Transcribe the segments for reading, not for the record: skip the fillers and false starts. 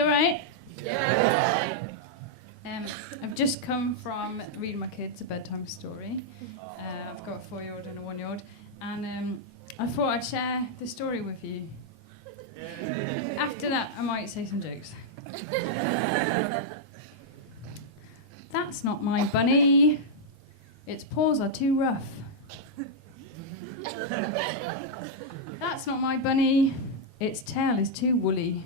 you alright? Yeah. I've just come from reading my kids a bedtime story. I've got a 4-year-old and a 1-year-old, and I thought I'd share the story with you. After that, I might say some jokes. That's not my bunny. Its paws are too rough. That's not my bunny. Its tail is too woolly.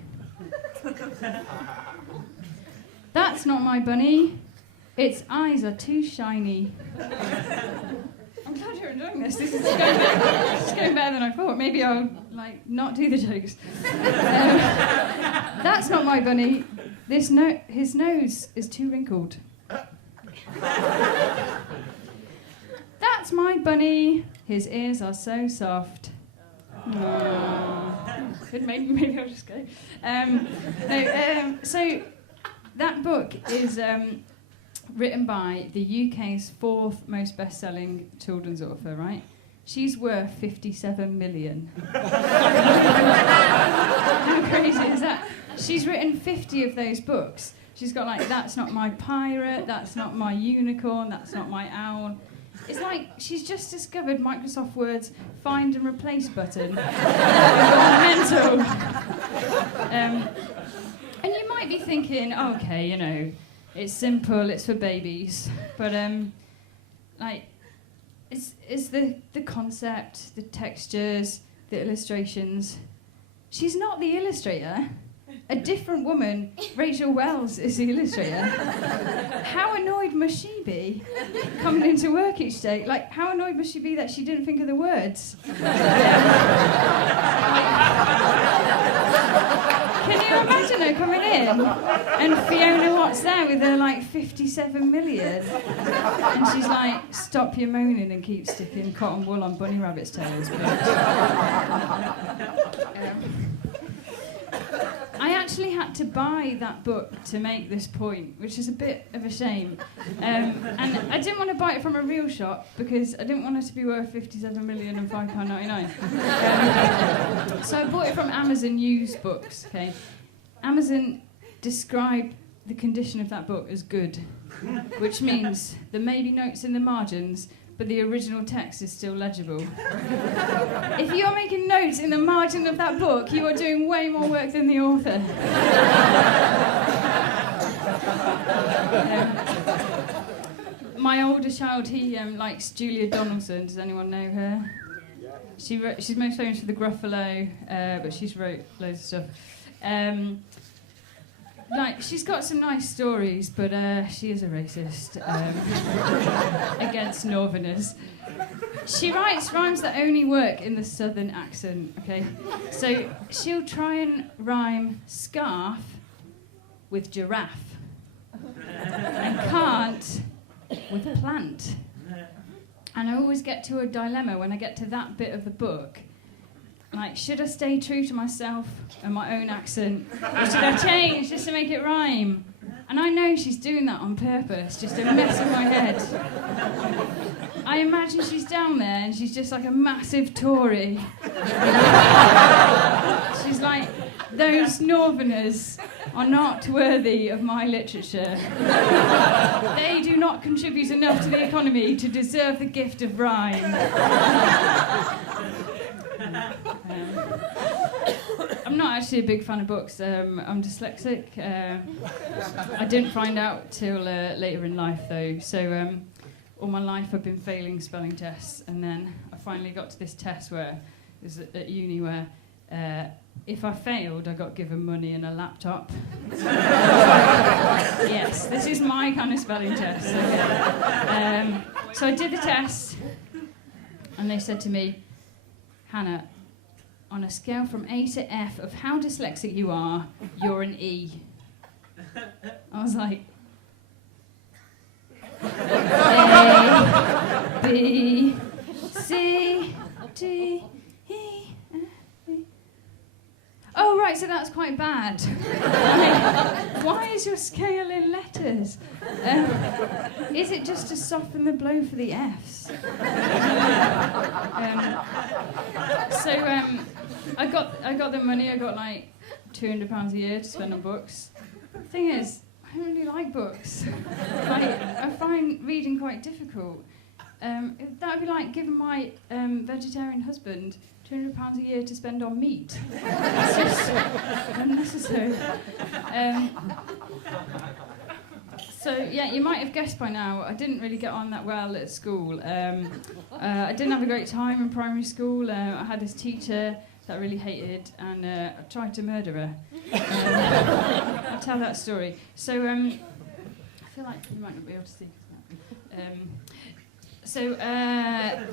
That's not my bunny. Its eyes are too shiny. I'm glad you're enjoying this. This is going better than I thought. Maybe I'll not do the jokes. That's not my bunny. His nose is too wrinkled. That's my bunny. His ears are so soft. Maybe I'll just go. So that book is written by the UK's 4th most best-selling children's author, right? She's worth 57 million. How crazy is that? She's written 50 of those books. She's got That's Not My Pirate, That's Not My Unicorn, That's Not My Owl. It's like she's just discovered Microsoft Word's find and replace button. Mental. And you might be thinking, okay, it's simple, it's for babies. But it's the concept, the textures, the illustrations. She's not the illustrator. A different woman, Rachel Wells, is the illustrator. How annoyed must she be coming into work each day? How annoyed must she be that she didn't think of the words? Can you imagine her coming in and Fiona Watt's there with her 57 million, and she's like, "Stop your moaning and keep sticking cotton wool on bunny rabbits' tails." I actually had to buy that book to make this point, which is a bit of a shame. And I didn't want to buy it from a real shop because I didn't want it to be worth 57 million and £5.99. So I bought it from Amazon used books, okay? Amazon described the condition of that book as good, which means there may be notes in the margins, but the original text is still legible. If you're making notes in the margin of that book, you are doing way more work than the author. My older child, he likes Julia Donaldson. Does anyone know her? She's most famous for The Gruffalo, but she's wrote loads of stuff. She's got some nice stories, but she is a racist against Northerners. She writes rhymes that only work in the southern accent, okay? So she'll try and rhyme scarf with giraffe and can't with plant. And I always get to a dilemma when I get to that bit of the book. Should I stay true to myself and my own accent, or should I change just to make it rhyme? And I know she's doing that on purpose, just to mess with my head. I imagine she's down there and she's just like a massive Tory. She's like, those Northerners are not worthy of my literature. They do not contribute enough to the economy to deserve the gift of rhyme. I'm not actually a big fan of books. I'm dyslexic. I didn't find out till later in life, though. So all my life I've been failing spelling tests, and then I finally got to this test where it was at uni where if I failed, I got given money and a laptop. Yes, this is my kind of spelling test. Okay. So I did the test, and they said to me, "Hannah, on a scale from A to F of how dyslexic you are, you're an E." I was like, A, B, C, D, E, F, E. Oh, right, so that's quite bad. Why is your scale in letters? Is it just to soften the blow for the Fs? I got the money. I got £200 a year to spend on books. The thing is, I don't really like books. I find reading quite difficult. That would be like giving my vegetarian husband £200 a year to spend on meat. It's just unnecessary. So, yeah, you might have guessed by now, I didn't really get on that well at school. I didn't have a great time in primary school. I had this teacher that I really hated, and I tried to murder her. I'll tell that story. So, I feel like you might not be able to see.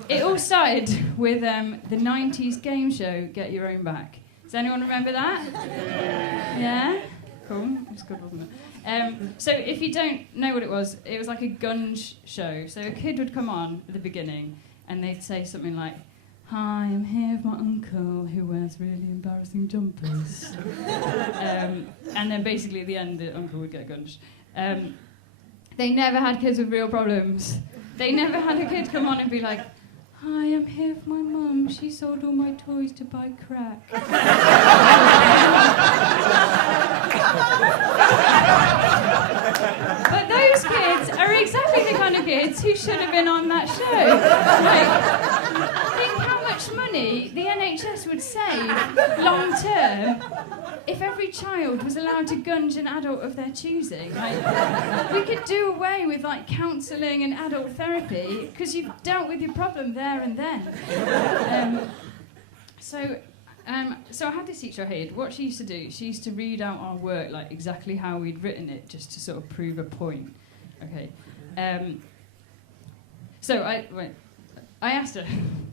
It all started with the 90s game show, Get Your Own Back. Does anyone remember that? Yeah? Cool. It was good, wasn't it? So if you don't know what it was like a gunge show. So a kid would come on at the beginning and they'd say something like, "Hi, I'm here with my uncle who wears really embarrassing jumpers." And then basically at the end the uncle would get gunged. They never had kids with real problems. They never had a kid come on and be like, "Hi, I'm here with my mum. She sold all my toys to buy crack." But those kids are exactly the kind of kids who should have been on that show. Like, think how much money the NHS would save long term if every child was allowed to gunge an adult of their choosing. Like, we could do away with like counselling and adult therapy because you've dealt with your problem there and then. So I had this teacher I hated. What she used to do, she used to read out our work like exactly how we'd written it, just to sort of prove a point. Okay. So I asked her,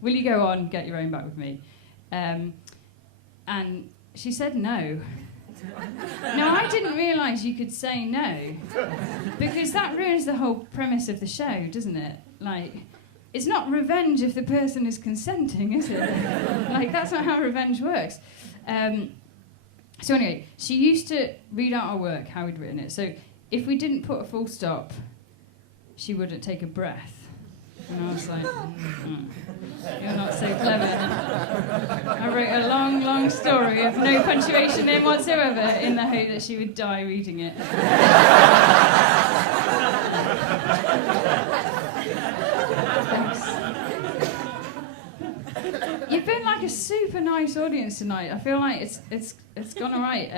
"Will you go on Get Your Own Back with me?" And she said no. Now, I didn't realise you could say no, because that ruins the whole premise of the show, doesn't it? Like, it's not revenge if the person is consenting, is it? Like, that's not how revenge works. So anyway, she used to read out our work, how we'd written it. So if we didn't put a full stop, she wouldn't take a breath. And I was like, you're not so clever. I wrote a long, long story of no punctuation in whatsoever in the hope that she would die reading it. You've been like a super nice audience tonight. I feel like it's gone all right.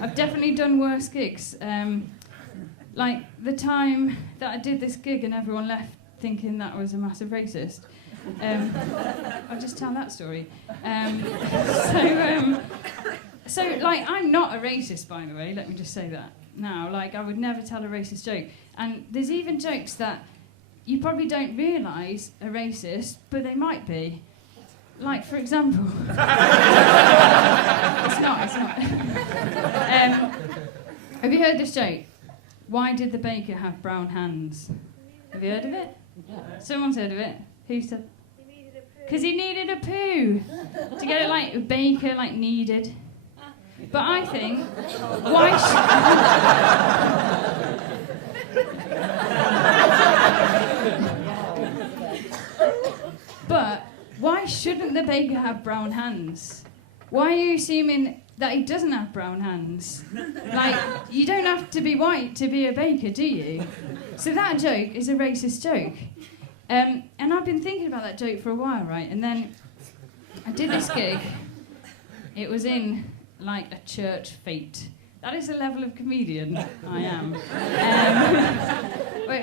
I've definitely done worse gigs. Like the time that I did this gig and everyone left thinking that I was a massive racist. I'll just tell that story. So like, I'm not a racist, by the way, let me just say that now. Like, I would never tell a racist joke. And there's even jokes that you probably don't realise are racist, but they might be. Like, for example... It's not. Have you heard this joke? Why did the baker have brown hands? Have you heard of it? Yeah. Someone's heard of it. Who said? Because he needed a poo. To get it like baker, like needed. But I think, why shouldn't the baker have brown hands? Why are you assuming that he doesn't have brown hands? Like, you don't have to be white to be a baker, do you? So that joke is a racist joke. And I've been thinking about that joke for a while, right? And then I did this gig. It was in, like, a church fete. That is the level of comedian I am.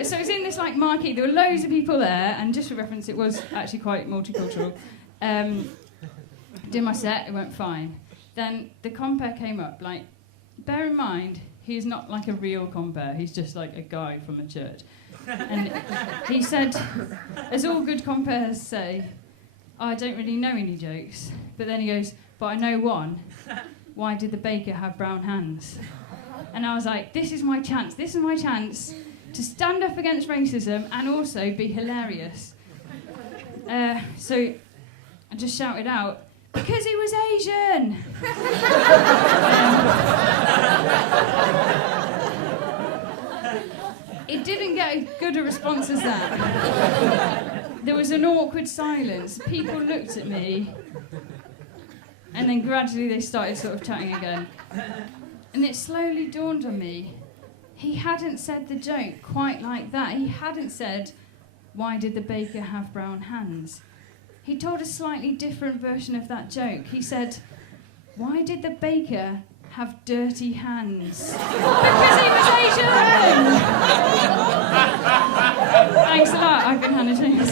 So it was in this, like, marquee. There were loads of people there, and just for reference, it was actually quite multicultural. Did my set, it went fine. Then the compere came up. Like, bear in mind, he's not like a real compere. He's just like a guy from a church. And he said, as all good compares say, I don't really know any jokes. But then he goes, but I know one. Why did the baker have brown hands? And I was like, this is my chance to stand up against racism and also be hilarious. So I just shouted out, because he was Asian! It didn't get as good a response as that. There was an awkward silence. People looked at me, And then gradually they started sort of chatting again. And it slowly dawned on me, he hadn't said the joke quite like that. He hadn't said, "Why did the baker have brown hands?" He told a slightly different version of that joke. He said, "Why did the baker have dirty hands?" Because he was Asian! Thanks a lot, I've been Hannah James.